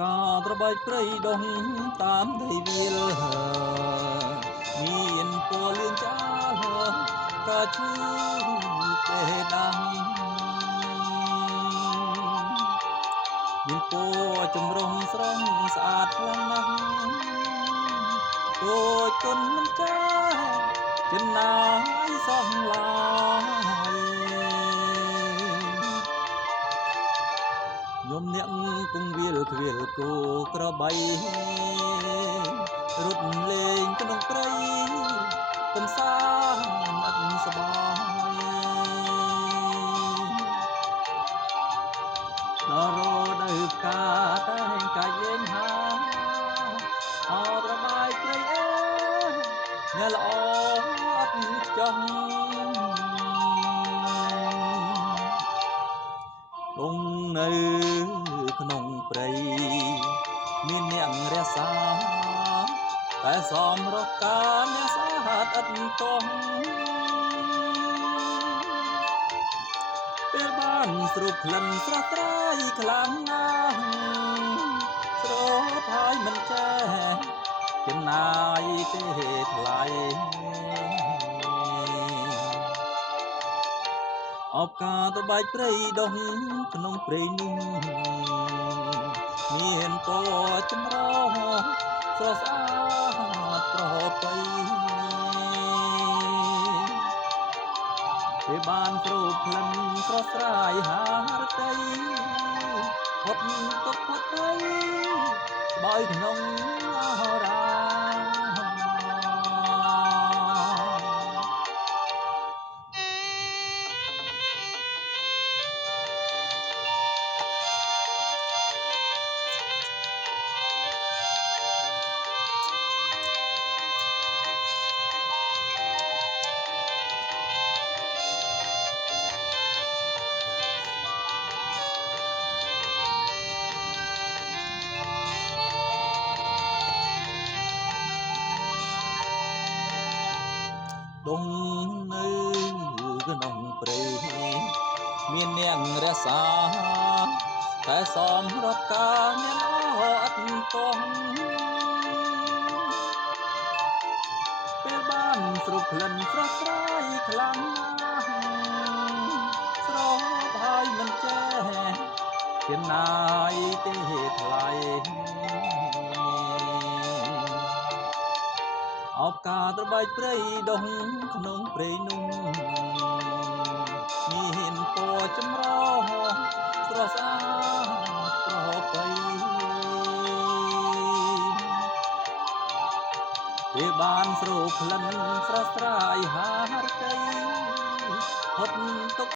កាត្របែកព្រៃដងតាមដីវាលមានពណ៌លឿងចាលក៏ឈឺពេលដាំមានពណ៌ចម្រុងស្រស់ស្អាតខ្លាំងណាស់ដូចទុនមិនចាចំណាយសោះឡើយខ្ញុំអ្នកគង់វាលខ្វៀលគោក្របីរត់លេងក្នុងព្រៃកំសាន្តឥតសប្បាយដល់រដូវផ្កាតែងកាយលេងហាអរត្របែកព្រៃអើយអ្នកល្អអត់ចង់គង់នៅក្នុងព្រៃមានអ្នករក្សាតែសំរកកាអ្នកស្អាតឥតតោះពេលបានស្រូបក្លិនស្រស់ស្រាយខ្លាំងណាស់ស្រស់ហើយមិនចេះចំណាយទេថ្លៃអបការទៅបែកព្រៃដងក្នុងព្រៃនោះមានពណ៌ចម្រុះស្រស់ស្អាតប្រពៃពេលបានស្រូបក្លិនស្រស់ស្រាយហារតីហត់ទុកផុតភ័យស្បើយក្នុងអារាដងនៅក្នុងព្រៃមានអ្នករក្សាតែសំរកកាអ្នកល្អអត់តន់ពេលបានស្រូបក្លិនស្រស់ស្រាយខ្លាំងណាស់ស្រស់ហើយមិនចេះចំណាយទេថ្លៃអបការត្របែកព្រៃដងក្នុងព្រៃនោះមានពណ៌ចម្រុះស្រស់ស្អាតប្រពៃពេលបានស្រូបក្លិនស្រស់ស្រាយហារតីហត់ទុក